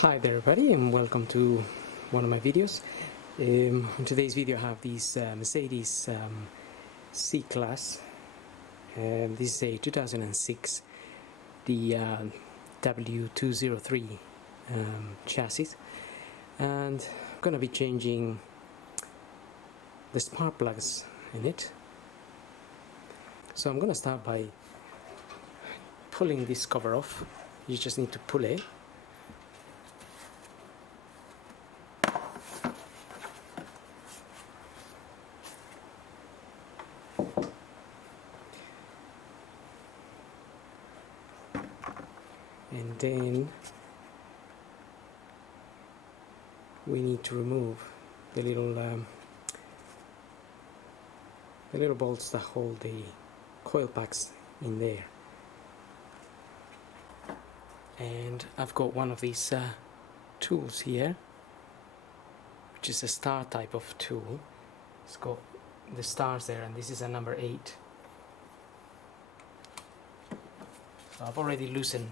Hi there everybody, and welcome to one of my videos. In today's video I have these Mercedes C-Class. This is a 2006, the W203 chassis, and I'm going to be changing the spark plugs in it. So I'm going to start by pulling this cover off. You just need to pull it. And then we need to remove the little bolts that hold the coil packs in there. And I've got one of these tools here, which is a star type of tool. It's got the stars there, and this is a number 8. So I've already loosened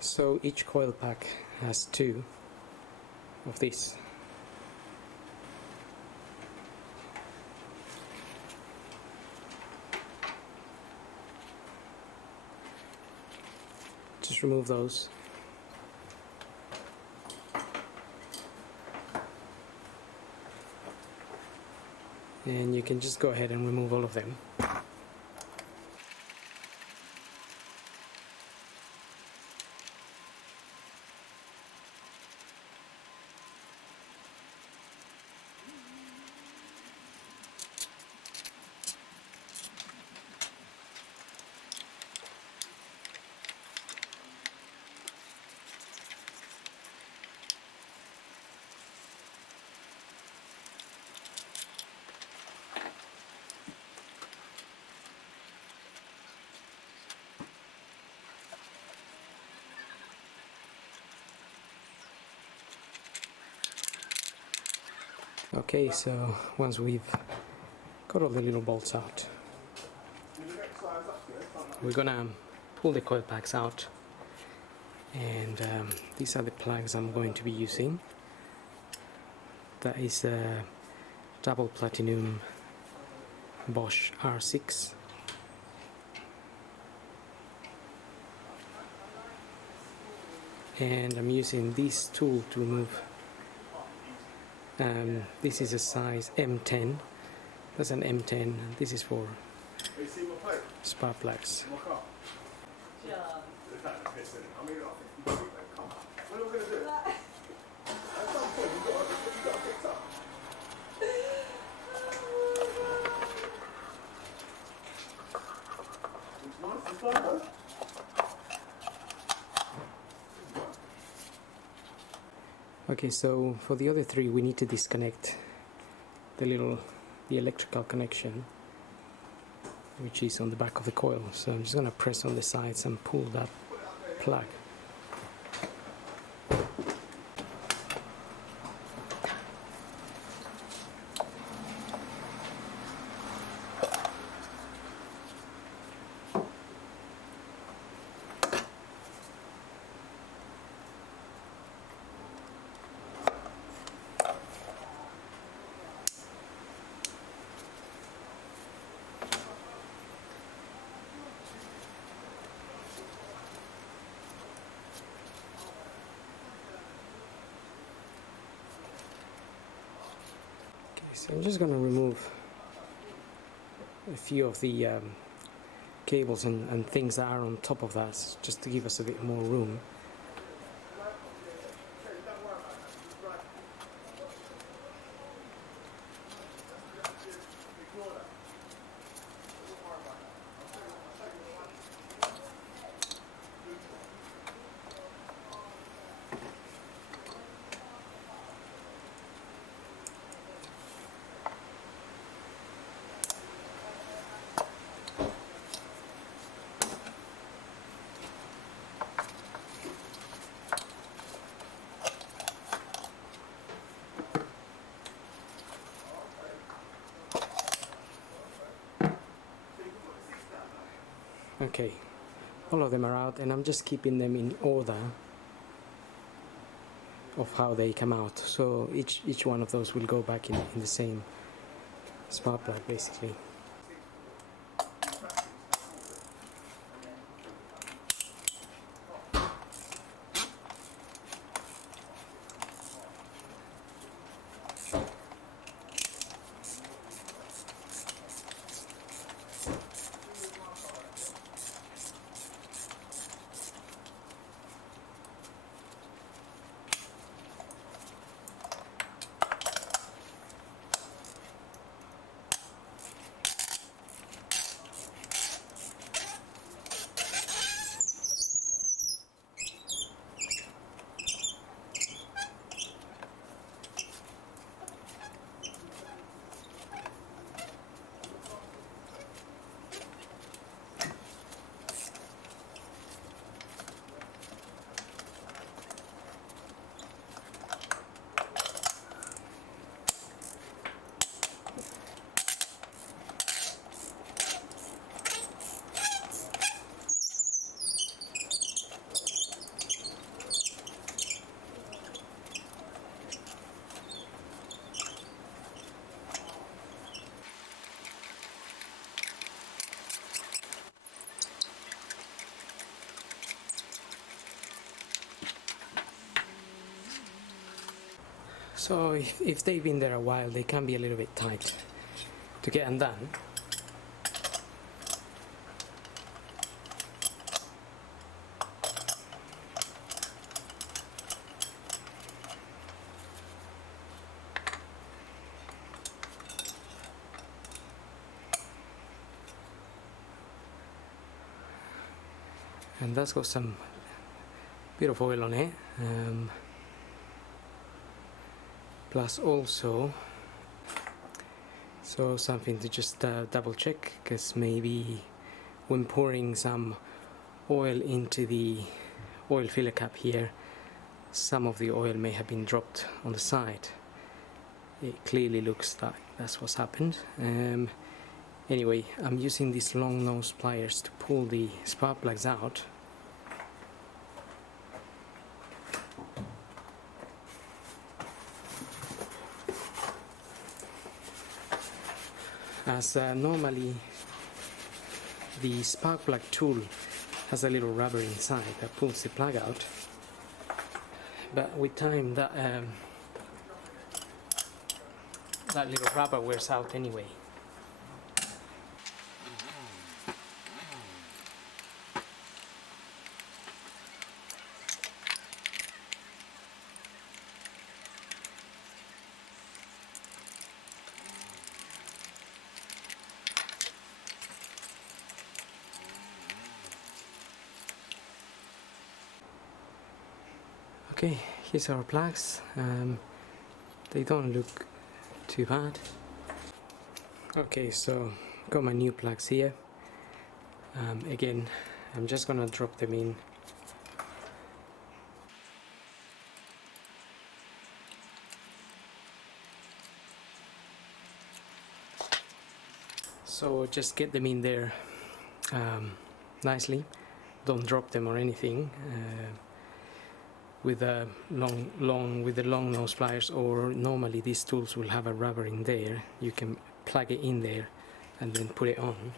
So each coil pack has 2 of these. Just remove those. And you can just go ahead and remove all of them. Okay, so once we've got all the little bolts out, we're gonna pull the coil packs out, and these are the plugs I'm going to be using. That is a double platinum Bosch R6. And I'm using this tool to remove. This is a size M10. That's an M10. This is for spark plugs. Okay, so for the other 3 we need to disconnect the electrical connection, which is on the back of the coil. So I'm just going to press on the sides and pull that plug. So I'm just going to remove a few of the cables and things that are on top of that, just to give us a bit more room. Okay, all of them are out, and I'm just keeping them in order of how they come out. So each one of those will go back in the same spark plug basically. So if they've been there a while, they can be a little bit tight to get undone. And that's got some bit of oil on it. Plus also, so something to just double check, because maybe when pouring some oil into the oil filler cap here, some of the oil may have been dropped on the side. It clearly looks like that's what's happened. Anyway, I'm using these long nose pliers to pull the spark plugs out. As normally the spark plug tool has a little rubber inside that pulls the plug out, but with time that little rubber wears out anyway. Okay, here's our plugs. They don't look too bad. Okay, so got my new plugs here. Again, I'm just gonna drop them in. So just get them in there nicely. Don't drop them or anything. With the long nose pliers, or normally these tools will have a rubber in there. You can plug it in there and then put it on.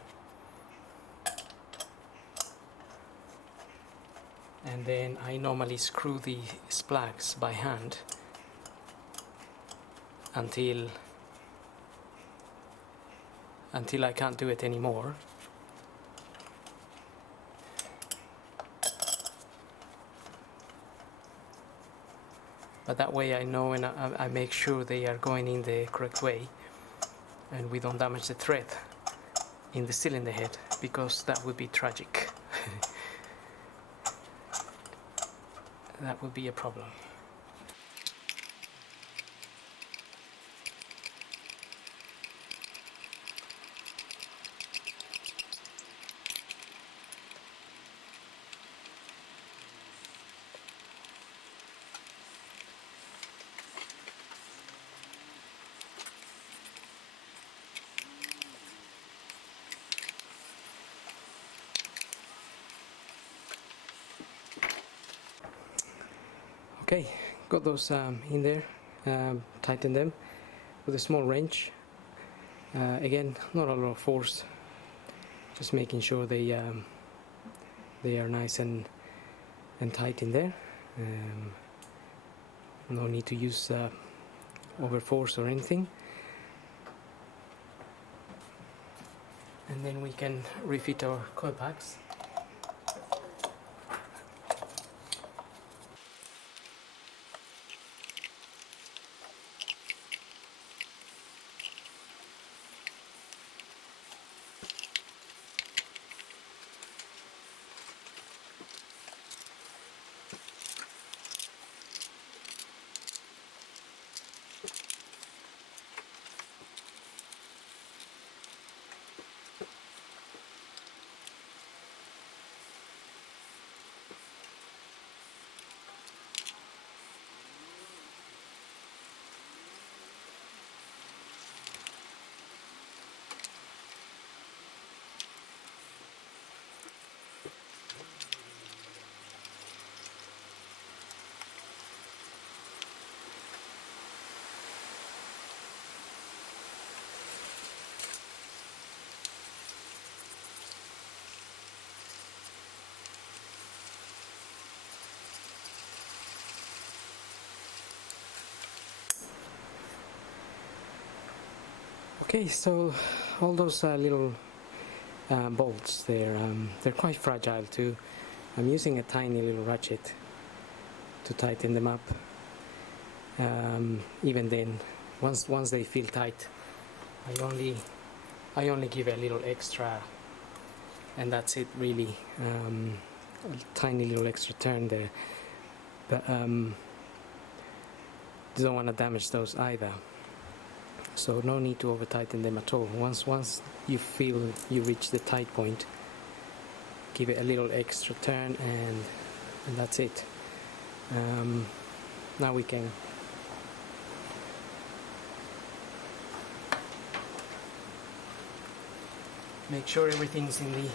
And then I normally screw the plugs by hand until I can't do it anymore. But that way I know, and I make sure they are going in the correct way, and we don't damage the thread in the cylinder head, because that would be tragic. That would be a problem. Okay, got those in there, tighten them with a small wrench. Again, not a lot of force, just making sure they are nice and tight in there. No need to use over force or anything. And then we can refit our coil packs. Okay, so all those little bolts, they're quite fragile too. I'm using a tiny little ratchet to tighten them up. Even then, once they feel tight, I only give a little extra, and that's it really. A tiny little extra turn there, but don't want to damage those either. So no need to over tighten them at all. Once you feel you reach the tight point, give it a little extra turn, and that's it. Now we can make sure everything's in the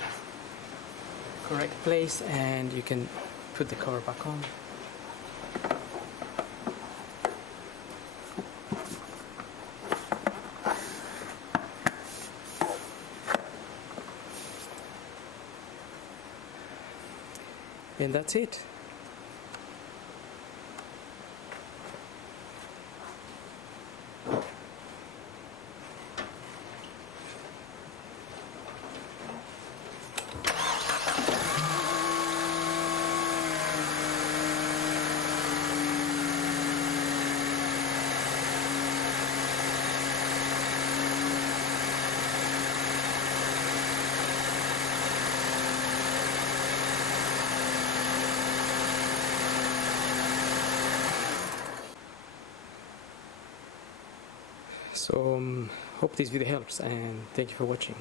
correct place, and you can put the cover back on. And that's it. So hope this video helps, and thank you for watching.